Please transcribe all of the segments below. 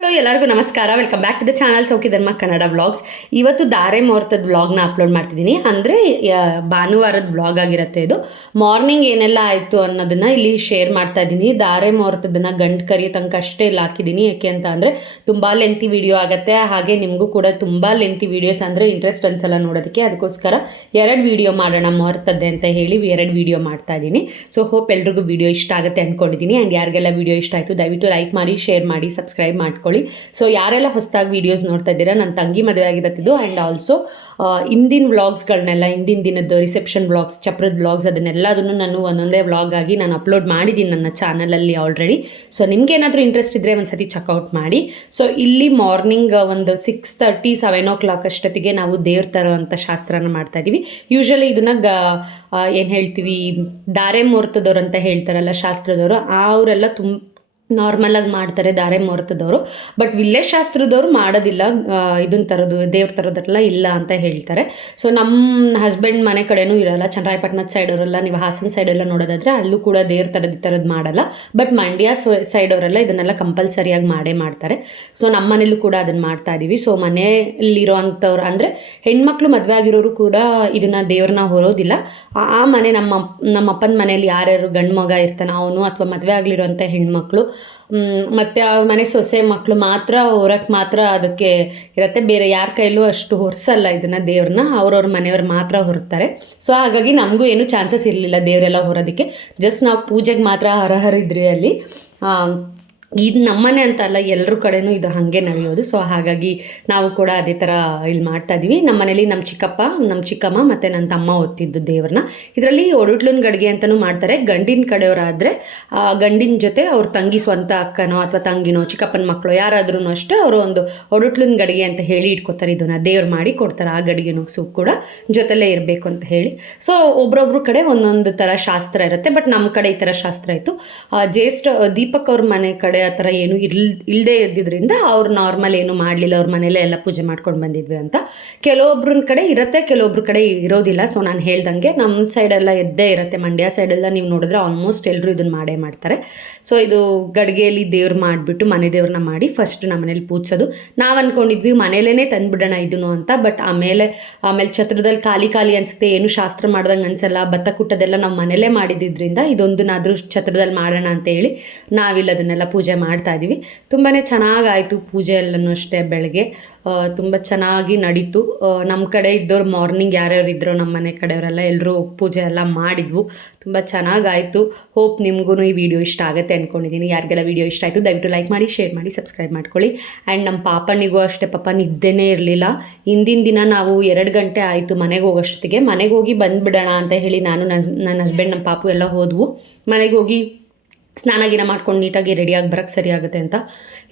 Hello ಎಲ್ಲರಿಗೂ ನಮಸ್ಕಾರ. Welcome back to the channel Soukhya Dharma Kannada vlogs. ಇವತ್ತು ಧಾರೆ ಮುಹೂರ್ತದ ವ್ಲಾಗ್ನ ಅಪ್ಲೋಡ್ ಮಾಡ್ತಿದ್ದೀನಿ. ಅಂದರೆ ಭಾನುವಾರದ ವ್ಲಾಗ್ ಆಗಿರುತ್ತೆ ಇದು. ಮಾರ್ನಿಂಗ್ ಏನೆಲ್ಲ ಆಯಿತು ಅನ್ನೋದನ್ನು ಇಲ್ಲಿ ಶೇರ್ ಮಾಡ್ತಾ ಇದ್ದೀನಿ. ಧಾರೆ ಮುಹೂರ್ತದನ್ನು ಗಂಟು ಕರಿಯೋ ತನಕ ಅಷ್ಟೇ ಇಲ್ಲಿ ಹಾಕಿದ್ದೀನಿ. ಯಾಕೆ ಅಂತ ಅಂದರೆ ತುಂಬ ಲೆಂತಿ ವಿಡಿಯೋ ಆಗುತ್ತೆ. ಹಾಗೆ ನಿಮಗೂ ಕೂಡ ತುಂಬ ಲೆಂತಿ ವೀಡಿಯೋಸ್ ಅಂದರೆ ಇಂಟ್ರೆಸ್ಟ್ ಅನ್ಸಲ್ಲ ನೋಡೋದಕ್ಕೆ. ಅದಕ್ಕೋಸ್ಕರ 2 ವೀಡಿಯೋ ಮಾಡೋಣ ಮುಹೂರ್ತದ್ದೆ ಅಂತ ಹೇಳಿ 2 ವೀಡಿಯೋ ಮಾಡ್ತಾ ಇದ್ದೀನಿ. ಸೊ ಹೋಪ್ ಎಲ್ರಿಗೂ ವೀಡಿಯೋ ಇಷ್ಟ ಆಗುತ್ತೆ ಅಂದ್ಕೊಂಡಿದ್ದೀನಿ. ಆ್ಯಂಡ್ ಯಾರಿಗೆಲ್ಲ ವೀಡಿಯೋ ಇಷ್ಟ ಆಯಿತು ದಯವಿಟ್ಟು ಲೈಕ್ ಮಾಡಿ, ಶೇರ್ ಮಾಡಿ, ಸಬ್ಸ್ಕ್ರೈಬ್ ಮಾಡ್ಕೊಳ್ಳಿ. ಸೊ ಯಾರೆಲ್ಲ ಹೊಸದಾಗಿ ವೀಡಿಯೋಸ್ ನೋಡ್ತಾ ಇದ್ದೀರಾ, ನನ್ನ ತಂಗಿ ಮದುವೆ ಆಗಿರತ್ತಿದ್ದು ಆ್ಯಂಡ್ ಆಲ್ಸೋ ಹಿಂದಿನ ವ್ಲಾಗ್ಸ್ಗಳನ್ನೆಲ್ಲ, ಹಿಂದಿನ ದಿನದ್ದು ರಿಸೆಪ್ಷನ್ ವ್ಲಾಗ್ಸ್, ಚಪ್ರದ ವ್ಲಾಗ್ಸ್, ಅದನ್ನೆಲ್ಲದನ್ನು ನಾನು ಒಂದೊಂದೇ ವ್ಲಾಗ್ ಆಗಿ ನಾನು ಅಪ್ಲೋಡ್ ಮಾಡಿದ್ದೀನಿ ನನ್ನ ಚಾನಲಲ್ಲಿ ಆಲ್ರೆಡಿ. ಸೊ ನಿಮ್ಗೆ ಏನಾದರೂ ಇಂಟ್ರೆಸ್ಟ್ ಇದ್ದರೆ ಒಂದ್ಸತಿ ಚೆಕ್ಔಟ್ ಮಾಡಿ. ಸೊ ಇಲ್ಲಿ ಮಾರ್ನಿಂಗ್ ಒಂದು 6:30 7 o'clock ಅಷ್ಟೊತ್ತಿಗೆ ನಾವು ದೇವ್ರ ತರೋ ಅಂಥ ಶಾಸ್ತ್ರನ ಮಾಡ್ತಾ ಇದ್ದೀವಿ. ಯೂಶ್ವಲಿ ಇದನ್ನು ಏನು ಹೇಳ್ತೀವಿ, ಧಾರೆ ಮುಹೂರ್ತದವ್ರು ಅಂತ ಹೇಳ್ತಾರಲ್ಲ ಶಾಸ್ತ್ರದವರು, ಅವರೆಲ್ಲ ನಾರ್ಮಲಾಗಿ ಮಾಡ್ತಾರೆ ಧಾರೆ ಮುಹೂರ್ತದವರು. ಬಟ್ ವಿಲೇಜ್ ಶಾಸ್ತ್ರದವರು ಮಾಡೋದಿಲ್ಲ, ಇದನ್ನು ತರೋದು, ದೇವ್ರ ತರೋದೆಲ್ಲ ಇಲ್ಲ ಅಂತ ಹೇಳ್ತಾರೆ. ಸೊ ನಮ್ಮ ಹಸ್ಬೆಂಡ್ ಮನೆ ಕಡೆನೂ ಇರೋಲ್ಲ. ಚನ್ನರಾಯಪಟ್ಟಣದ ಸೈಡವರೆಲ್ಲ, ನೀವು ಹಾಸನ ಸೈಡೆಲ್ಲ ನೋಡೋದಾದರೆ ಅಲ್ಲೂ ಕೂಡ ದೇವ್ರ ತರೋದು ಮಾಡಲ್ಲ. ಬಟ್ ಮಂಡ್ಯ ಸೈಡವರೆಲ್ಲ ಇದನ್ನೆಲ್ಲ ಕಂಪಲ್ಸರಿಯಾಗಿ ಮಾಡೇ ಮಾಡ್ತಾರೆ. ಸೊ ನಮ್ಮ ಮನೇಲೂ ಕೂಡ ಅದನ್ನು ಮಾಡ್ತಾ ಇದ್ದೀವಿ. ಸೊ ಮನೆಯಲ್ಲಿರೋ ಅಂಥವ್ರು ಅಂದರೆ ಹೆಣ್ಮಕ್ಳು ಮದುವೆ ಆಗಿರೋರು ಕೂಡ ಇದನ್ನು ದೇವ್ರನ್ನ ಹೊರೋದಿಲ್ಲ. ಆ ಮನೆ ನಮ್ಮ ಅಪ್ಪನ ಮನೆಯಲ್ಲಿ ಯಾರ್ಯಾರು ಗಂಡು ಮಗ ಇರ್ತಾನೆ ಅವನು, ಅಥವಾ ಮದುವೆ ಆಗಲಿರೋಂಥ ಹೆಣ್ಮಕ್ಳು ಮತ್ತು ಅವ್ರ ಮನೆ ಸೊಸೆ ಮಕ್ಕಳು ಮಾತ್ರ ಹೊರಕ್ಕೆ ಮಾತ್ರ ಅದಕ್ಕೆ ಇರುತ್ತೆ. ಬೇರೆ ಯಾರ ಕೈಲೂ ಅಷ್ಟು ಹೊರಿಸಲ್ಲ ಇದನ್ನು, ದೇವ್ರನ್ನ ಅವ್ರವ್ರ ಮನೆಯವ್ರು ಮಾತ್ರ ಹೊರ್ತಾರೆ. ಸೊ ಹಾಗಾಗಿ ನಮಗೂ ಏನು ಚಾನ್ಸಸ್ ಇರಲಿಲ್ಲ ದೇವರೆಲ್ಲ ಹೊರೋದಕ್ಕೆ. ಜಸ್ಟ್ ನಾವು ಪೂಜೆಗೆ ಮಾತ್ರ ಹರಹರಿದ್ರಿ ಅಲ್ಲಿ. ಇದು ನಮ್ಮನೆ ಅಂತ ಅಲ್ಲ, ಎಲ್ಲರ ಕಡೆನೂ ಇದು ಹಾಗೆ ನಡೆಯೋದು. ಸೊ ಹಾಗಾಗಿ ನಾವು ಕೂಡ ಅದೇ ಥರ ಇಲ್ಲಿ ಮಾಡ್ತಾಯಿದ್ದೀವಿ. ನಮ್ಮ ಮನೇಲಿ ನಮ್ಮ ಚಿಕ್ಕಪ್ಪ, ನಮ್ಮ ಚಿಕ್ಕಮ್ಮ ಮತ್ತು ನನ್ನ ತಮ್ಮ ಹೊತ್ತಿದ್ದು ದೇವ್ರನ್ನ. ಇದರಲ್ಲಿ ಒಡಟ್ಲನ ಗಡಿಗೆ ಅಂತಲೂ ಮಾಡ್ತಾರೆ. ಗಂಡಿನ ಕಡೆಯವರಾದರೆ ಗಂಡಿನ ಜೊತೆ ಅವ್ರ ತಂಗಿ, ಸ್ವಂತ ಅಕ್ಕನೋ ಅಥವಾ ತಂಗಿನೋ, ಚಿಕ್ಕಪ್ಪನ ಮಕ್ಕಳು ಯಾರಾದ್ರೂ ಅಷ್ಟೇ ಅವರು ಒಂದು ಒಡಟ್ಲನ ಗಡಿಗೆ ಅಂತ ಹೇಳಿ ಇಟ್ಕೋತಾರೆ. ಇದನ್ನು ದೇವ್ರು ಮಾಡಿ ಕೊಡ್ತಾರೆ. ಆ ಗಡಿಗೆನೂ ಕೂಡ ಜೊತೆಲೇ ಇರಬೇಕು ಅಂತ ಹೇಳಿ. ಸೊ ಒಬ್ರೊಬ್ರ ಕಡೆ ಒಂದೊಂದು ಥರ ಶಾಸ್ತ್ರ ಇರುತ್ತೆ. ಬಟ್ ನಮ್ಮ ಕಡೆ ಈ ಥರ ಶಾಸ್ತ್ರ ಇತ್ತು. ಜ್ಯೇಷ್ಠ ದೀಪಕ್ ಅವ್ರ ಮನೆ ಕಡೆ ಆ ಥರ ಏನು ಇಲ್ಲದೆ ಇದ್ದಿದ್ದರಿಂದ ಅವ್ರು ನಾರ್ಮಲ್ ಏನು ಮಾಡಲಿಲ್ಲ. ಅವ್ರ ಮನೇಲೆ ಎಲ್ಲ ಪೂಜೆ ಮಾಡ್ಕೊಂಡು ಬಂದಿದ್ವಿ ಅಂತ. ಕೆಲವೊಬ್ರ ಕಡೆ ಇರುತ್ತೆ, ಕೆಲವೊಬ್ರ ಕಡೆ ಇರೋದಿಲ್ಲ. ಸೊ ನಾನು ಹೇಳ್ದಂಗೆ ನಮ್ಮ ಸೈಡೆಲ್ಲ ಇದ್ದೇ ಇರುತ್ತೆ. ಮಂಡ್ಯ ಸೈಡೆಲ್ಲ ನೀವು ನೋಡಿದ್ರೆ ಆಲ್ಮೋಸ್ಟ್ ಎಲ್ಲರೂ ಇದನ್ನು ಮಾಡೇ ಮಾಡ್ತಾರೆ. ಸೊ ಇದು ಗಡಿಗೆಯಲ್ಲಿ ದೇವ್ರು ಮಾಡಿಬಿಟ್ಟು ಮನೆ ದೇವ್ರನ್ನ ಮಾಡಿ ಫಸ್ಟ್ ನಮ್ಮ ಮನೇಲಿ ಪೂಜಿಸೋದು. ನಾವು ಅಂದ್ಕೊಂಡಿದ್ವಿ ಮನೇಲೇ ತಂದುಬಿಡೋಣ ಇದನ್ನು ಅಂತ. ಬಟ್ ಆಮೇಲೆ ಛತ್ರದಲ್ಲಿ ಖಾಲಿ ಅನಿಸುತ್ತೆ, ಏನು ಶಾಸ್ತ್ರ ಮಾಡ್ದಂಗೆ ಅನಿಸಲ್ಲ. ಭತ್ತ ಕುಟ್ಟೋದೆಲ್ಲ ನಾವು ಮನೇಲೇ ಮಾಡಿದ್ರಿಂದ ಇದೊಂದನ್ನಾದರೂ ಛತ್ರದಲ್ಲಿ ಮಾಡೋಣ ಅಂತ ಹೇಳಿ ನಾವಿಲ್ಲ ಅದನ್ನೆಲ್ಲ ಪೂಜೆ ಮಾಡ್ತಾ ಇದ್ದೀವಿ. ತುಂಬಾ ಚೆನ್ನಾಗಾಯಿತು ಪೂಜೆ ಎಲ್ಲನೂ ಅಷ್ಟೇ. ಬೆಳಗ್ಗೆ ತುಂಬ ಚೆನ್ನಾಗಿ ನಡೀತು. ನಮ್ಮ ಕಡೆ ಇದ್ದವ್ರು ಮಾರ್ನಿಂಗ್ ಯಾರ್ಯಾರು ಇದ್ರೋ ನಮ್ಮ ಮನೆ ಕಡೆಯವರೆಲ್ಲ ಎಲ್ಲರೂ ಪೂಜೆ ಎಲ್ಲ ಮಾಡಿದ್ವು. ತುಂಬ ಚೆನ್ನಾಗಾಯಿತು. ಹೋಪ್ ನಿಮಗೂ ಈ ವಿಡಿಯೋ ಇಷ್ಟ ಆಗುತ್ತೆ ಅಂದ್ಕೊಂಡಿದ್ದೀನಿ. ಯಾರಿಗೆಲ್ಲ ವಿಡಿಯೋ ಇಷ್ಟ ಆಯಿತು ದಯವಿಟ್ಟು ಲೈಕ್ ಮಾಡಿ, ಶೇರ್ ಮಾಡಿ, ಸಬ್ಸ್ಕ್ರೈಬ್ ಮಾಡ್ಕೊಳ್ಳಿ. ಆ್ಯಂಡ್ ನಮ್ಮ ಪಾಪನಿಗೂ ಅಷ್ಟೇ, ಪಾಪ ನಿದ್ದೆನೇ ಇರಲಿಲ್ಲ. ಹಿಂದಿನ ದಿನ ನಾವು 2 ಗಂಟೆ ಆಯಿತು ಮನೆಗೆ ಹೋಗೋಷ್ಟೊತ್ತಿಗೆ. ಮನೆಗೆ ಹೋಗಿ ಬಂದುಬಿಡೋಣ ಅಂತ ಹೇಳಿ ನಾನು, ನನ್ನ ಹಸ್ಬೆಂಡ್, ನಮ್ಮ ಪಾಪು ಎಲ್ಲ ಹೋದ್ವು. ಮನೆಗೆ ಹೋಗಿ ಸ್ನಾನ ಗಿನ ಮಾಡ್ಕೊಂಡು ನೀಟಾಗಿ ರೆಡಿಯಾಗಿ ಬರೋಕ್ಕೆ ಸರಿ ಆಗುತ್ತೆ ಅಂತ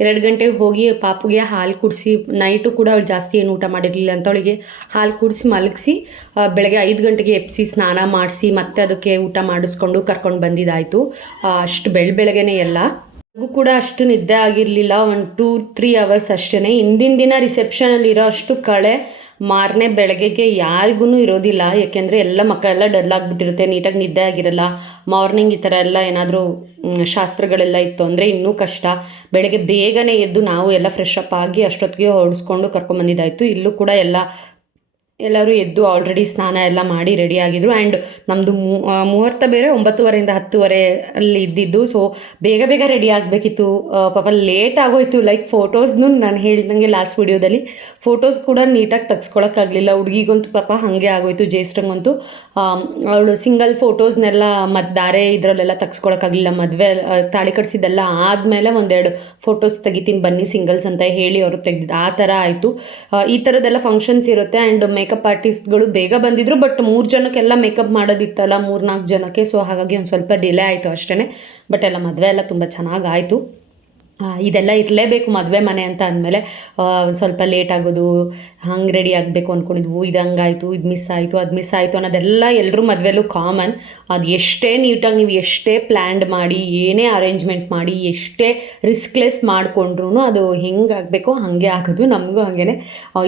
2 ಗಂಟೆಗೆ ಹೋಗಿ ಪಾಪುಗೆ ಹಾಲು ಕುಡಿಸಿ, ನೈಟು ಕೂಡ ಅವಳು ಜಾಸ್ತಿ ಏನು ಊಟ ಮಾಡಿರಲಿಲ್ಲ ಅಂತ ಅವಳಿಗೆ ಹಾಲು ಕುಡಿಸಿ ಮಲಗಿಸಿ ಬೆಳಗ್ಗೆ 5 ಗಂಟೆಗೆ ಎಬ್ಬಿಸಿ ಸ್ನಾನ ಮಾಡಿಸಿ ಮತ್ತೆ ಅದಕ್ಕೆ ಊಟ ಮಾಡಿಸ್ಕೊಂಡು ಕರ್ಕೊಂಡು ಬಂದಿದ್ದಾಯಿತು. ಅಷ್ಟು ಬೆಳಗ್ಗೆನೇ ಎಲ್ಲ. ನನಗೂ ಕೂಡ ಅಷ್ಟು ನಿದ್ದೆ ಆಗಿರಲಿಲ್ಲ. 1-2-3 hours ಅಷ್ಟೇ. ಹಿಂದಿನ ದಿನ ರಿಸೆಪ್ಷನಲ್ಲಿರೋ ಅಷ್ಟು ಕಳೆ ಮಾರನೇ ಬೆಳಗ್ಗೆಗೆ ಯಾರಿಗೂ ಇರೋದಿಲ್ಲ. ಯಾಕೆಂದರೆ ಎಲ್ಲ ಮಕ್ಕಳೆಲ್ಲ ಡಲ್ ಆಗಿಬಿಟ್ಟಿರುತ್ತೆ, ನೀಟಾಗಿ ನಿದ್ದೆ ಆಗಿರಲ್ಲ. ಮಾರ್ನಿಂಗ್ ಈ ಥರ ಎಲ್ಲ ಏನಾದರೂ ಶಾಸ್ತ್ರಗಳೆಲ್ಲ ಇತ್ತು ಅಂದರೆ ಇನ್ನೂ ಕಷ್ಟ. ಬೆಳಗ್ಗೆ ಬೇಗನೆ ಎದ್ದು ನಾವು ಎಲ್ಲ ಫ್ರೆಶ್ ಅಪ್ ಆಗಿ ಅಷ್ಟೊತ್ತಿಗೆ ಹೊಡಿಸ್ಕೊಂಡು ಕರ್ಕೊಂಬಂದಿದ್ದಾಯಿತು. ಇಲ್ಲೂ ಕೂಡ ಎಲ್ಲರೂ ಎದ್ದು ಆಲ್ರೆಡಿ ಸ್ನಾನ ಎಲ್ಲ ಮಾಡಿ ರೆಡಿಯಾಗಿದ್ದರು. ಆ್ಯಂಡ್ ನಮ್ಮದು ಮುಹೂರ್ತ ಬೇರೆ 9:30 10:00 ಅಲ್ಲಿ ಇದ್ದಿದ್ದು. ಸೊ ಬೇಗ ರೆಡಿ ಆಗಬೇಕಿತ್ತು. ಪಾಪ ಲೇಟ್ ಆಗೋಯ್ತು. ಲೈಕ್ ಫೋಟೋಸ್ನು ನಾನು ಹೇಳಿದಂಗೆ ಲಾಸ್ಟ್ ವಿಡಿಯೋದಲ್ಲಿ ಫೋಟೋಸ್ ಕೂಡ ನೀಟಾಗಿ ತೆಗ್ಸ್ಕೊಳಕ್ಕಾಗಲಿಲ್ಲ. ಹುಡುಗಿಗಂತೂ ಪಾಪ ಹಾಗೆ ಆಗೋಯ್ತು. ಜ್ಯೇಷ್ಠಂಗಂತೂ ಅವಳು ಸಿಂಗಲ್ ಫೋಟೋಸ್ನೆಲ್ಲ ಧಾರೆ ಇದರಲ್ಲೆಲ್ಲ ತೆಗ್ಸ್ಕೊಳಕ್ಕಾಗಲಿಲ್ಲ. ಮದುವೆ ತಾಳಿ ಕಟ್ಸಿದ್ದೆಲ್ಲ ಆದಮೇಲೆ 1-2 ಫೋಟೋಸ್ ತೆಗಿತೀನಿ ಬನ್ನಿ ಸಿಂಗಲ್ಸ್ ಅಂತ ಹೇಳಿ ಅವರು ತೆಗೆದಿದ್ದು. ಆ ಥರ ಆಯಿತು. ಈ ಥರದ್ದೆಲ್ಲ ಫಂಕ್ಷನ್ಸ್ ಇರುತ್ತೆ. ಆ್ಯಂಡ್ ಮೇಕಪ್ ಆರ್ಟಿಸ್ಟ್ಗಳು ಬೇಗ ಬಂದಿದ್ದರು. ಬಟ್ 3 ಜನಕ್ಕೆಲ್ಲ ಮೇಕಪ್ ಮಾಡೋದಿತ್ತಲ್ಲ, 3-4 ಜನಕ್ಕೆ. ಸೊ ಹಾಗಾಗಿ ಒಂದು ಸ್ವಲ್ಪ ಡಿಲೇ ಆಯಿತು ಅಷ್ಟೇ. ಬಟ್ ಎಲ್ಲ ಮದುವೆ ಎಲ್ಲ ತುಂಬ ಚೆನ್ನಾಗಾಯಿತು. ಇದೆಲ್ಲ ಇರಲೇಬೇಕು ಮದುವೆ ಮನೆ ಅಂತ ಅಂದಮೇಲೆ. ಒಂದು ಸ್ವಲ್ಪ ಲೇಟ್ ಆಗೋದು, ಹಂಗೆ ರೆಡಿ ಆಗಬೇಕು ಅಂದ್ಕೊಂಡಿದ್ವು, ಇದು ಹಂಗಾಯಿತು, ಇದು ಮಿಸ್ ಆಯಿತು, ಅದು ಮಿಸ್ ಆಯಿತು ಅನ್ನೋದೆಲ್ಲ ಎಲ್ಲರೂ ಮದುವೆಲೂ ಕಾಮನ್. ಅದು ಎಷ್ಟೇ ನೀಟಾಗಿ ನೀವು ಎಷ್ಟೇ ಪ್ಲ್ಯಾನ್ಡ್ ಮಾಡಿ, ಏನೇ ಅರೇಂಜ್ಮೆಂಟ್ ಮಾಡಿ, ಎಷ್ಟೇ ರಿಸ್ಕ್ಲೆಸ್ ಮಾಡಿಕೊಂಡ್ರೂ ಅದು ಹೆಂಗೆ ಆಗಬೇಕೋ ಹಾಗೆ ಆಗೋದು. ನಮಗೂ ಹಾಗೇ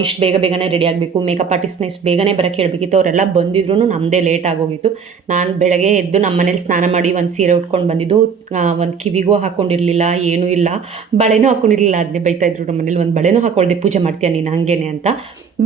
ಇಷ್ಟು ಬೇಗನೆ ರೆಡಿ ಆಗಬೇಕು. ಮೇಕಪ್ ಆರ್ಟಿಸ್ಟ್ನ ಇಷ್ಟು ಬೇಗನೆ ಬರೋಕ್ಕೆ ಹೇಳಬೇಕಿತ್ತು. ಅವರೆಲ್ಲ ಬಂದಿದ್ರು ನಮ್ಮದೇ ಲೇಟ್ ಆಗೋಗಿತ್ತು. ನಾನು ಬೆಳಗ್ಗೆ ಎದ್ದು ನಮ್ಮ ಮನೇಲಿ ಸ್ನಾನ ಮಾಡಿ ಒಂದು ಸೀರೆ ಉಟ್ಕೊಂಡು ಬಂದಿದ್ದು. ಒಂದು ಕಿವಿಗೂ ಹಾಕ್ಕೊಂಡಿರಲಿಲ್ಲ, ಏನೂ ಇಲ್ಲ. ಬಳೆನೂ ಹಾಕ್ಕೊಂಡಿರಲಿಲ್ಲ. ಅದನ್ನೇ ಬೈತಾಯಿದ್ರು ನಮ್ಮ ಮನೇಲಿ, ಒಂದು ಬಳೆನೂ ಹಾಕ್ಕೊಳ್ದೆ ಪೂಜೆ ಮಾಡ್ತೀಯ ನೀನು ಹಾಗೇನೆ ಅಂತ.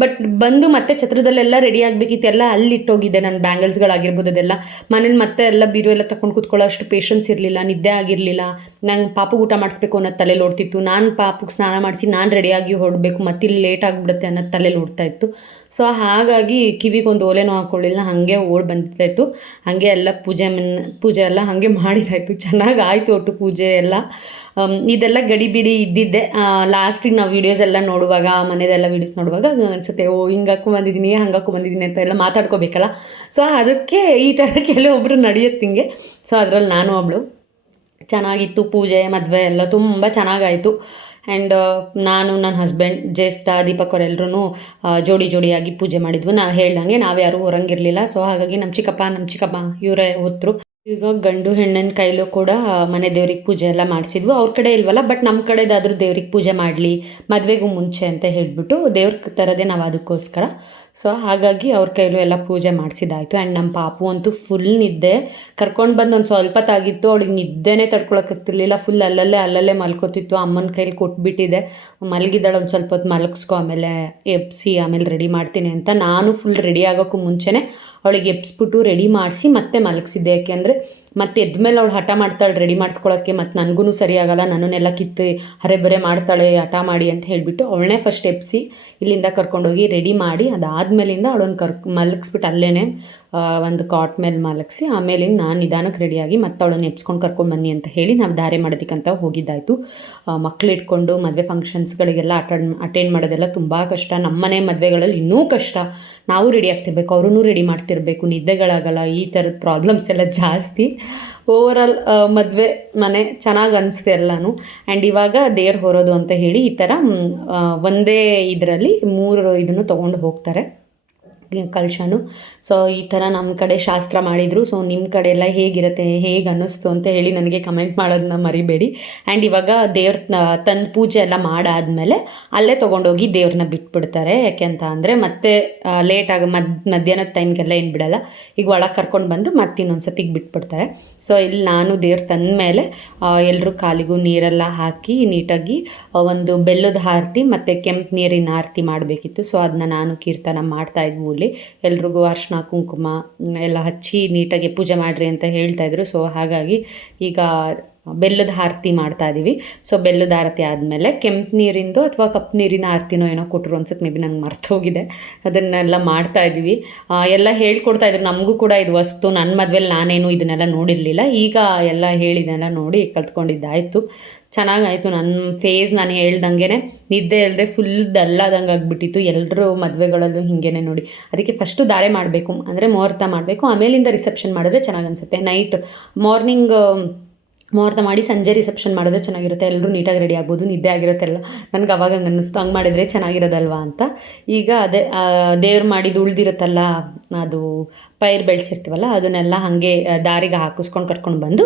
ಬಟ್ ಬಂದು ಮತ್ತೆ ಛತ್ರದಲ್ಲೆಲ್ಲ ರೆಡಿ ಆಗಬೇಕಿತ್ತು, ಎಲ್ಲ ಅಲ್ಲಿಟ್ಟೋಗಿದ್ದೆ ನನ್ನ ಬ್ಯಾಂಗಲ್ಸ್ಗಳಾಗಿರ್ಬೋದು ಅದೆಲ್ಲ. ಮನೇಲಿ ಮತ್ತೆ ಎಲ್ಲ ಬೀರು ಎಲ್ಲ ತಗೊಂಡು ಕೂತ್ಕೊಳ್ಳೋ ಅಷ್ಟು ಪೇಷನ್ಸ್ ಇರಲಿಲ್ಲ, ನಿದ್ದೆ ಆಗಿರಲಿಲ್ಲ. ನಂಗೆ ಪಾಪುಗೆ ಊಟ ಮಾಡಿಸ್ಬೇಕು ಅನ್ನೋದು ತಲೆಯಲ್ಲಿ ಓಡ್ತಿತ್ತು, ನಾನು ಪಾಪುಗೆ ಸ್ನಾನ ಮಾಡಿಸಿ ನಾನು ರೆಡಿಯಾಗಿ ಹೊರಡಬೇಕು, ಮತ್ತೆ ಇಲ್ಲಿ ಲೇಟ್ ಆಗಿಬಿಡುತ್ತೆ ಅನ್ನೋದು ತಲೆಯಲ್ಲಿ ಓಡ್ತಾ ಇತ್ತು. ಸೊ ಹಾಗಾಗಿ ಕಿವಿಗೊಂದು ಓಲೆನೂ ಹಾಕ್ಕೊಳ್ಳಿಲ್ಲ, ಹಾಗೆ ಓಡಿ ಬಂದಿತ್ತಾಯಿತು. ಹಾಗೆ ಎಲ್ಲ ಪೂಜೆ ಎಲ್ಲ ಹಾಗೆ ಮಾಡಿದ್ದಾಯಿತು. ಚೆನ್ನಾಗಾಯಿತು ಒಟ್ಟು ಪೂಜೆ ಎಲ್ಲ. ಇದೆಲ್ಲ ಗಡಿಬಿಡಿ ಇದ್ದಿದ್ದೆ. ಲಾಸ್ಟಿಗೆ ನಾವು ವೀಡಿಯೋಸ್ ಎಲ್ಲ ನೋಡುವಾಗ, ಮನೆಯದೆಲ್ಲ ವೀಡಿಯೋಸ್ ನೋಡುವಾಗ ಅನಿಸುತ್ತೆ, ಓ ಹಿಂಗೆ ಹಾಕ್ಕೊಂಬಂದಿದ್ದೀನಿ ಹಂಗೆ ಹಾಕ್ಕೊಂಬಂದಿದ್ದೀನಿ ಅಂತ ಎಲ್ಲ ಮಾತಾಡ್ಕೋಬೇಕಲ್ಲ. ಸೊ ಅದಕ್ಕೆ ಈ ಥರ ಕೆಲವೊಬ್ಬರು ನಡೆಯುತ್ತೆ ಹಿಂಗೆ. ಸೊ ಅದರಲ್ಲಿ ನಾನು ಒಬ್ಬಳು. ಚೆನ್ನಾಗಿತ್ತು ಪೂಜೆ, ಮದುವೆ ಎಲ್ಲ ತುಂಬ ಚೆನ್ನಾಗಾಯಿತು. ಆ್ಯಂಡ್ ನಾನು, ನನ್ನ ಹಸ್ಬೆಂಡ್, ಜ್ಯೇಷ್ಠ, ದೀಪಕ್ ಅವರೆಲ್ಲರೂ ಜೋಡಿಯಾಗಿ ಪೂಜೆ ಮಾಡಿದ್ವು. ಹೇಳ್ದಂಗೆ ನಾವು ಯಾರೂ ಹೊರಂಗಿರಲಿಲ್ಲ. ಸೊ ಹಾಗಾಗಿ ನಮ್ಮ ಚಿಕ್ಕಪ್ಪ ಇವರೇ ಹೊತ್ತರು. ಈಗ ಗಂಡು ಹೆಣ್ಣಿನ ಕೈಲೂ ಕೂಡ ಮನೆ ದೇವ್ರಿಗೆ ಪೂಜೆ ಎಲ್ಲ ಮಾಡಿಸಿದ್ವು. ಅವ್ರ ಕಡೆ ಇಲ್ವಲ್ಲ, ಬಟ್ ನಮ್ಮ ಕಡೆದಾದರೂ ದೇವ್ರಿಗೆ ಪೂಜೆ ಮಾಡಲಿ ಮದುವೆಗೂ ಮುಂಚೆ ಅಂತ ಹೇಳಿಬಿಟ್ಟು ದೇವ್ರ ತರೋದೇ ನಾವು ಅದಕ್ಕೋಸ್ಕರ. ಸೊ ಹಾಗಾಗಿ ಅವ್ರ ಕೈಲೂ ಎಲ್ಲ ಪೂಜೆ ಮಾಡಿಸಿದ್ದಾಯಿತು. ಆ್ಯಂಡ್ ನಮ್ಮ ಪಾಪು ಅಂತೂ ಫುಲ್ ನಿದ್ದೆ. ಕರ್ಕೊಂಡು ಬಂದು ಒಂದು ಸ್ವಲ್ಪ ತಾಗಿತ್ತು, ಅವಳಿಗೆ ನಿದ್ದೆನೇ ತಡ್ಕೊಳಕ್ಕಾಗ್ತಿರ್ಲಿಲ್ಲ. ಫುಲ್ ಅಲ್ಲಲ್ಲೇ ಮಲ್ಕೋತಿತ್ತು. ಅಮ್ಮನ ಕೈಲಿ ಕೊಟ್ಬಿಟ್ಟಿದೆ, ಮಲಗಿದ್ದಾಳೆ, ಒಂದು ಸ್ವಲ್ಪ ಹೊತ್ತು ಮಲಗಿಸ್ಕೊ, ಆಮೇಲೆ ಎಬ್ಸಿ ಆಮೇಲೆ ರೆಡಿ ಮಾಡ್ತೀನಿ ಅಂತ. ನಾನು ಫುಲ್ ರೆಡಿ ಆಗೋಕ್ಕೂ ಮುಂಚೆನೇ ಅವಳಿಗೆ ಎಬ್ಸ್ಬಿಟ್ಟು ರೆಡಿ ಮಾಡಿಸಿ ಮತ್ತೆ ಮಲಗಿಸಿದ್ದೆ. ಯಾಕೆಂದರೆ ಮತ್ತೆ ಎದ್ಮೇಲೆ ಅವಳು ಹಠ ಮಾಡ್ತಾಳೆ ರೆಡಿ ಮಾಡಿಸ್ಕೊಳ್ಳೋಕ್ಕೆ, ಮತ್ತು ನನಗೂ ಸರಿ ಆಗೋಲ್ಲ, ನನ್ನನ್ನೆಲ್ಲ ಕಿತ್ತು ಹರೆ ಮಾಡ್ತಾಳೆ ಹಠ ಮಾಡಿ ಅಂತ ಹೇಳಿಬಿಟ್ಟು ಅವಳನ್ನೇ ಫಸ್ಟ್ ಎಬ್ಸಿ ಇಲ್ಲಿಂದ ಕರ್ಕೊಂಡೋಗಿ ರೆಡಿ ಮಾಡಿ, ಅದಾದಮೇಲಿಂದ ಅವಳನ್ನು ಮಲಗಿಸ್ಬಿಟ್ಟು ಅಲ್ಲೇ ಒಂದು ಕಾಟ್ ಮೇಲೆ ಮಲಗಿಸಿ ಆಮೇಲಿಂದ ನಾನು ನಿಧಾನಕ್ಕೆ ರೆಡಿಯಾಗಿ ಮತ್ತೆ ಅವಳನ್ನು ಎಬ್ಸ್ಕೊಂಡು ಕರ್ಕೊಂಡ್ಬನ್ನಿ ಅಂತ ಹೇಳಿ ನಾವು ಧಾರೆ ಮಾಡೋದಕ್ಕಂತ ಹೋಗಿದ್ದಾಯಿತು. ಮಕ್ಳು ಇಟ್ಕೊಂಡು ಮದುವೆ ಫಂಕ್ಷನ್ಸ್ಗಳಿಗೆಲ್ಲ ಅಟೆಂಡ್ ಮಾಡೋದೆಲ್ಲ ತುಂಬ ಕಷ್ಟ. ನಮ್ಮನೆ ಮದುವೆಗಳಲ್ಲಿ ಇನ್ನೂ ಕಷ್ಟ. ನಾವು ರೆಡಿ ಆಗ್ತಿರ್ಬೇಕು, ಅವರೂ ರೆಡಿ ಮಾಡ್ತಿರ್ಬೇಕು, ನಿದ್ದೆಗಳಾಗಲ್ಲ, ಈ ಥರದ ಪ್ರಾಬ್ಲಮ್ಸ್ ಎಲ್ಲ ಜಾಸ್ತಿ. ಓವರಾಲ್ ಮದುವೆ ಮನೆ ಚೆನ್ನಾಗಿ ಅನಿಸ್ತೆ ಎಲ್ಲನೂ. ಆ್ಯಂಡ್ ಇವಾಗ ದೇವ್ರು ಹೊರೋದು ಅಂತ ಹೇಳಿ ಈ ಥರ ಒಂದೇ ಇದರಲ್ಲಿ 3 ಇದನ್ನು ತೊಗೊಂಡು ಹೋಗ್ತಾರೆ, ಕಲಶನು. ಸೊ ಈ ಥರ ನಮ್ಮ ಕಡೆ ಶಾಸ್ತ್ರ ಮಾಡಿದರು. ಸೊ ನಿಮ್ಮ ಕಡೆ ಎಲ್ಲ ಹೇಗಿರುತ್ತೆ, ಹೇಗೆ ಅನ್ನಿಸ್ತು ಅಂತ ಹೇಳಿ ನನಗೆ ಕಮೆಂಟ್ ಮಾಡೋದನ್ನ ಮರಿಬೇಡಿ. ಆ್ಯಂಡ್ ಇವಾಗ ದೇವ್ರ ತಂದು ಪೂಜೆ ಎಲ್ಲ ಮಾಡಾದಮೇಲೆ ಅಲ್ಲೇ ತೊಗೊಂಡೋಗಿ ದೇವ್ರನ್ನ ಬಿಟ್ಬಿಡ್ತಾರೆ. ಯಾಕೆಂತ ಅಂದರೆ ಮತ್ತೆ ಲೇಟಾಗಿ ಮಧ್ಯಾಹ್ನದ ಟೈಮ್ಗೆಲ್ಲ ಏನು ಬಿಡಲ್ಲ, ಈಗ ಒಳಗೆ ಕರ್ಕೊಂಡು ಬಂದು ಮತ್ತೆ ಇನ್ನೊಂದು ಸತಿಗೆ ಬಿಟ್ಬಿಡ್ತಾರೆ. ಸೊ ಇಲ್ಲಿ ನಾನು ದೇವ್ರು ತಂದ ಮೇಲೆ ಎಲ್ಲರೂ ಕಾಲಿಗೂ ನೀರೆಲ್ಲ ಹಾಕಿ ನೀಟಾಗಿ ಒಂದು ಬೆಲ್ಲದ ಆರತಿ ಮತ್ತು ಕೆಂಪು ನೀರಿನ ಆರತಿ ಮಾಡಬೇಕಿತ್ತು. ಸೊ ಅದನ್ನ ನಾನು ಕೀರ್ತನ ಮಾಡ್ತಾಯಿದ್ವು. ಎಲ್ರಿಗೂ ಅರ್ಶಿನ ಕುಂಕುಮ ಎಲ್ಲ ಹಚ್ಚಿ ನೀಟಾಗಿ ಪೂಜೆ ಮಾಡಿರಿ ಅಂತ ಹೇಳ್ತಾಯಿದ್ರು. ಸೊ ಹಾಗಾಗಿ ಈಗ ಬೆಲ್ಲದ ಆರತಿ ಮಾಡ್ತಾಯಿದ್ದೀವಿ. ಸೊ ಬೆಲ್ಲದ ಆರತಿ ಆದಮೇಲೆ ಕೆಂಪು ನೀರಿಂದು ಅಥವಾ ಕಪ್ಪು ನೀರಿನ ಆರತಿನೋ ಏನೋ ಕೊಟ್ಟರು ಅನ್ಸುತ್ತೆ, ಮೇ ಬಿ ನಂಗೆ ಮರ್ತೋಗಿದೆ. ಅದನ್ನೆಲ್ಲ ಮಾಡ್ತಾಯಿದ್ದೀವಿ. ಎಲ್ಲ ಹೇಳ್ಕೊಡ್ತಾಯಿದ್ರು ನಮಗೂ ಕೂಡ. ಇದು ವಸ್ತು ನನ್ನ ಮದುವೆಲಿ ನಾನೇನು ಇದನ್ನೆಲ್ಲ ನೋಡಿರಲಿಲ್ಲ, ಈಗ ಎಲ್ಲ ಹೇಳಿದೆಲ್ಲ ನೋಡಿ ಕಲ್ತ್ಕೊಂಡಿದ್ದಾಯಿತು. ಚೆನ್ನಾಗಾಯಿತು. ನನ್ನ ಫೇಸ್ ನಾನು ಹೇಳ್ದಂಗೆ ನಿದ್ದೆ ಇಲ್ಲದೆ ಫುಲ್ ಡಲ್ಲಾದಂಗೆ ಆಗಿಬಿಟ್ಟಿತ್ತು. ಎಲ್ಲರೂ ಮದುವೆಗಳಲ್ಲೂ ಹಿಂಗೇ ನೋಡಿ. ಅದಕ್ಕೆ ಫಸ್ಟು ಧಾರೆ ಮಾಡಬೇಕು, ಅಂದರೆ ಮುಹೂರ್ತ ಮಾಡಬೇಕು, ಆಮೇಲಿಂದ ರಿಸೆಪ್ಷನ್ ಮಾಡಿದ್ರೆ ಚೆನ್ನಾಗಿ ಅನಿಸುತ್ತೆ. ನೈಟ್ ಮಾರ್ನಿಂಗ್ ಮುಹೂರ್ತ ಮಾಡಿ ಸಂಜೆ ರಿಸೆಪ್ಷನ್ ಮಾಡಿದ್ರೆ ಚೆನ್ನಾಗಿರುತ್ತೆ, ಎಲ್ಲರೂ ನೀಟಾಗಿ ರೆಡಿ ಆಗ್ಬೋದು, ನಿದ್ದೆ ಆಗಿರುತ್ತೆಲ್ಲ. ನನಗೆ ಅವಾಗ ಹಂಗೆ ಅನ್ನಿಸ್ತು, ಹಂಗೆ ಮಾಡಿದರೆ ಚೆನ್ನಾಗಿರೋದಲ್ವಾ ಅಂತ. ಈಗ ಅದೇ ದೇವ್ರು ಮಾಡಿದ್ದು ಉಳಿದಿರುತ್ತಲ್ಲ, ಅದು ಪೈರು ಬೆಳೆಸಿರ್ತೀವಲ್ಲ, ಅದನ್ನೆಲ್ಲ ಹಾಗೆ ದಾರಿಗೆ ಹಾಕಿಸ್ಕೊಂಡು ಕರ್ಕೊಂಡು ಬಂದು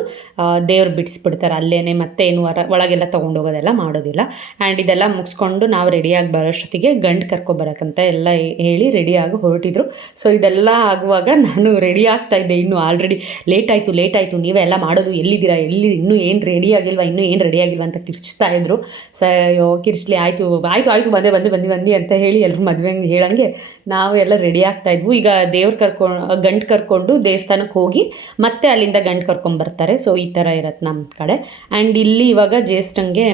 ದೇವ್ರು ಬಿಡಿಸ್ಬಿಡ್ತಾರೆ ಅಲ್ಲೇ. ಮತ್ತೇನು ಒಳಗೆಲ್ಲ ತೊಗೊಂಡೋಗೋದೆಲ್ಲ ಮಾಡೋದಿಲ್ಲ. ಆ್ಯಂಡ್ ಇದೆಲ್ಲ ಮುಗಿಸ್ಕೊಂಡು ನಾವು ರೆಡಿಯಾಗಿ ಬರೋಷ್ಟೊತ್ತಿಗೆ ಗಂಡು ಕರ್ಕೊಬರೋಕ್ಕಂತ ಎಲ್ಲ ಹೇಳಿ ರೆಡಿಯಾಗಿ ಹೊರಟಿದ್ರು. ಸೊ ಇದೆಲ್ಲ ಆಗುವಾಗ ನಾನು ರೆಡಿ ಆಗ್ತಾಯಿದ್ದೆ. ಇನ್ನೂ ಆಲ್ರೆಡಿ ಲೇಟ್ ಆಯಿತು, ನೀವೇ ಎಲ್ಲ ಮಾಡೋದು, ಎಲ್ಲಿದ್ದೀರಾ, ಇನ್ನೂ ಏನು ರೆಡಿ ಆಗಿಲ್ವಾ ಅಂತ ಕಿರ್ಚ್ತಾಯಿದ್ರು. ಕಿರ್ಚ್ಲಿ ಆಯಿತು ಬಂದು ಅಂತ ಹೇಳಿ ಎಲ್ಲರೂ ಮದುವೆ ಹೇಳಂಗೆ ನಾವು ಎಲ್ಲ ರೆಡಿ ಆಗ್ತಾಯಿದ್ವು. ಈಗ ಗಂಡು ಕರ್ಕೊಂಡು ದೇವಸ್ಥಾನಕ್ಕೆ ಹೋಗಿ ಮತ್ತೆ ಅಲ್ಲಿಂದ ಗಂಡು ಕರ್ಕೊಂಬರ್ತಾರೆ. ಸೊ ಈ ಥರ ಇರತ್ತೆ ನಮ್ಮ ಕಡೆ. ಆ್ಯಂಡ್ ಇಲ್ಲಿ ಇವಾಗ ಜ್ಯೇಷ್ಠಂಗೆ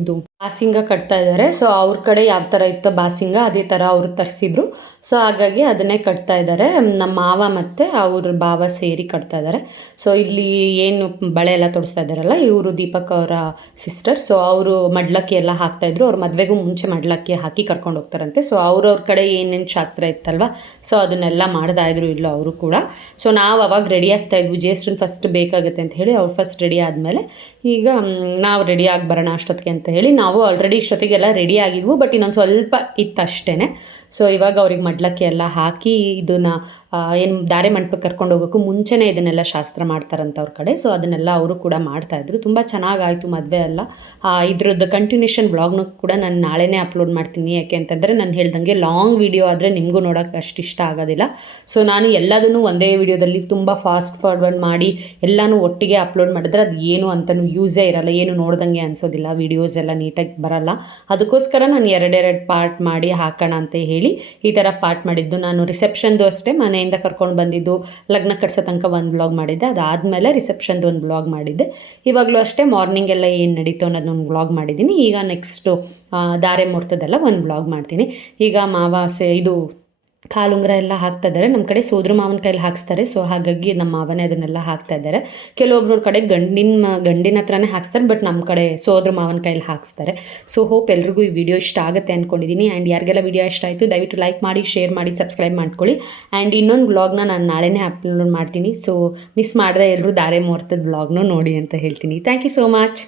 ಇದು ಬಾಸಿಂಗ ಕಟ್ತಾ ಇದ್ದಾರೆ. ಸೊ ಅವ್ರ ಕಡೆ ಯಾವ ಥರ ಇತ್ತೋ ಬಾಸಿಂಗ ಅದೇ ಥರ ಅವರು ತರಿಸಿದ್ರು. ಸೊ ಹಾಗಾಗಿ ಅದನ್ನೇ ಕಟ್ತಾ ಇದ್ದಾರೆ. ನಮ್ಮ ಮಾವ ಮತ್ತು ಅವ್ರ ಭಾವ ಸೇರಿ ಕಟ್ತಾ ಇದ್ದಾರೆ. ಸೊ ಇಲ್ಲಿ ಏನು ಬಳೆ ಎಲ್ಲ ತೊಡಿಸ್ತಾ ಇದ್ದಾರಲ್ಲ, ಇವರು ದೀಪಕ್ ಅವರ ಸಿಸ್ಟರ್. ಸೊ ಅವರು ಮಡ್ಲಕ್ಕಿ ಎಲ್ಲ ಹಾಕ್ತಾಯಿದ್ರು. ಅವ್ರ ಮದುವೆಗೂ ಮುಂಚೆ ಮಡ್ಲಕ್ಕಿ ಹಾಕಿ ಕರ್ಕೊಂಡು ಹೋಗ್ತಾರಂತೆ. ಸೊ ಅವ್ರವ್ರ ಕಡೆ ಏನೇನು ಶಾಸ್ತ್ರ ಇತ್ತಲ್ವ, ಸೊ ಅದನ್ನೆಲ್ಲ ಮಾಡ್ತಾಯಿದ್ರು ಇಲ್ಲ ಅವರು ಕೂಡ. ಸೊ ನಾವು ಅವಾಗ ರೆಡಿ ಆಗ್ತಾಯಿದ್ವಿ. ಜ್ಯೇಷ್ಠನ್ ಫಸ್ಟ್ ಬೇಕಾಗುತ್ತೆ ಅಂತ ಹೇಳಿ ಅವ್ರು ಫಸ್ಟ್ ರೆಡಿ ಆದಮೇಲೆ ಈಗ ನಾವು ರೆಡಿ ಆಗಿ ಬರೋಣ ಅಷ್ಟೊತ್ತಿಗೆ ಅಂತ ಹೇಳಿ ನಾವು ಆಲ್ರೆಡಿ ಇಷ್ಟೊತ್ತಿಗೆಲ್ಲ ರೆಡಿ ಆಗಿದ್ವು. ಬಟ್ ಇನ್ನೊಂದು ಸ್ವಲ್ಪ ಇತ್ತು ಅಷ್ಟೇ. ಸೊ ಇವಾಗ ಅವ್ರಿಗೆ ಮಡ್ಲಕ್ಕಿ ಎಲ್ಲ ಹಾಕಿ ಇದನ್ನು ಏನು ಧಾರೆ ಮಂಟಪಕ್ಕೆ ಕರ್ಕೊಂಡು ಹೋಗೋಕ್ಕೂ ಮುಂಚೆನೇ ಇದನ್ನೆಲ್ಲ ಶಾಸ್ತ್ರ ಮಾಡ್ತಾರಂತ ಅವ್ರ ಕಡೆ. ಸೊ ಅದನ್ನೆಲ್ಲ ಅವರು ಕೂಡ ಮಾಡ್ತಾಯಿದ್ರು. ತುಂಬ ಚೆನ್ನಾಗಾಯಿತು ಮದುವೆ ಎಲ್ಲ. ಇದ್ರದ್ದು ಕಂಟಿನ್ಯೂಷನ್ ವ್ಲಾಗ್ನೂ ಕೂಡ ನಾನು ನಾಳೆನೇ ಅಪ್ಲೋಡ್ ಮಾಡ್ತೀನಿ. ಯಾಕೆ ಅಂತಂದರೆ ನಾನು ಹೇಳ್ದಂಗೆ ಲಾಂಗ್ ವೀಡಿಯೋ ಆದರೆ ನಿಮಗೂ ನೋಡೋಕ್ಕೆ ಅಷ್ಟು ಇಷ್ಟ ಆಗೋದಿಲ್ಲ. ಸೊ ನಾನು ಎಲ್ಲದನ್ನೂ ಒಂದೇ ವೀಡಿಯೋದಲ್ಲಿ ತುಂಬ ಫಾಸ್ಟ್ ಫಾರ್ವರ್ಡ್ ಮಾಡಿ ಎಲ್ಲನೂ ಒಟ್ಟಿಗೆ ಅಪ್ಲೋಡ್ ಮಾಡಿದ್ರೆ ಅದು ಏನು ಅಂತಲೂ ಯೂಸೇ ಇರೋಲ್ಲ, ಏನು ನೋಡ್ದಂಗೆ ಅನಿಸೋದಿಲ್ಲ, ವೀಡಿಯೋಸ್ ಎಲ್ಲ ನೀಟಾಗಿ ಬರೋಲ್ಲ. ಅದಕ್ಕೋಸ್ಕರ ನಾನು ಎರಡೆರಡು ಪಾರ್ಟ್ ಮಾಡಿ ಹಾಕೋಣ ಅಂತ ಹೇಳಿ ಈ ಥರ ಪಾರ್ಟ್ ಮಾಡಿದ್ದು. ನಾನು ರಿಸೆಪ್ಷನ್ದು ಅಷ್ಟೇ ಮನೆಯಿಂದ ಕರ್ಕೊಂಡು ಬಂದಿದ್ದು ಲಗ್ನ ಕಟ್ಸೋ ತನಕ ಒಂದು ವ್ಲಾಗ್ ಮಾಡಿದ್ದೆ. ಅದಾದಮೇಲೆ ರಿಸೆಪ್ಷನ್ದು ಒಂದು ವ್ಲಾಗ್ ಮಾಡಿದ್ದೆ. ಇವಾಗಲೂ ಅಷ್ಟೇ ಮಾರ್ನಿಂಗ್ ಎಲ್ಲ ಏನು ನಡೀತು ಅನ್ನೋದನ್ನ ಒಂದು ವ್ಲಾಗ್ ಮಾಡಿದ್ದೀನಿ. ಈಗ ನೆಕ್ಸ್ಟು ಧಾರೆ ಮುಹೂರ್ತದೆಲ್ಲ ಒಂದು ವ್ಲಾಗ್ ಮಾಡ್ತೀನಿ. ಈಗ ಇದು ಕಾಲುಂಗುರ ಎಲ್ಲ ಹಾಕ್ತಾ ಇದ್ದಾರೆ. ನಮ್ಮ ಕಡೆ ಸೋದ್ರ ಮಾವನ ಕೈಲಿ ಹಾಕ್ಸ್ತಾರೆ. ಸೊ ಹಾಗಾಗಿ ನಮ್ಮ ಮಾವನೇ ಅದನ್ನೆಲ್ಲ ಹಾಕ್ತಾ ಇದ್ದಾರೆ. ಕೆಲವೊಬ್ಬರ ಕಡೆ ಗಂಡಿನ ಹತ್ರನೇ ಹಾಕ್ಸ್ತಾರೆ, ಬಟ್ ನಮ್ಮ ಕಡೆ ಸೋದ್ರ ಮಾವನ ಕೈಲಿ ಹಾಕ್ಸ್ತಾರೆ. ಸೊ ಹೋಪ್ ಎಲ್ರಿಗೂ ಈ ವಿಡಿಯೋ ಇಷ್ಟ ಆಗುತ್ತೆ ಅಂದ್ಕೊಂಡಿದ್ದೀನಿ. ಆ್ಯಂಡ್ ಯಾರಿಗೆಲ್ಲ ವಿಡಿಯೋ ಇಷ್ಟ ಆಯಿತು ದಯವಿಟ್ಟು ಲೈಕ್ ಮಾಡಿ, ಶೇರ್ ಮಾಡಿ, ಸಬ್ಸ್ಕ್ರೈಬ್ ಮಾಡ್ಕೊಳ್ಳಿ. ಆ್ಯಂಡ್ ಇನ್ನೊಂದು ವ್ಲಾಗ್ನ ನಾನು ನಾಳೆನೇ ಅಪ್ಲೋಡ್ ಮಾಡ್ತೀನಿ. ಸೊ ಮಿಸ್ ಮಾಡಿದ್ರೆ ಎಲ್ಲರೂ ಧಾರೆ ಮುಹೂರ್ತದ ವ್ಲಾಗ್ನೂ ನೋಡಿ ಅಂತ ಹೇಳ್ತೀನಿ. Thank you so much.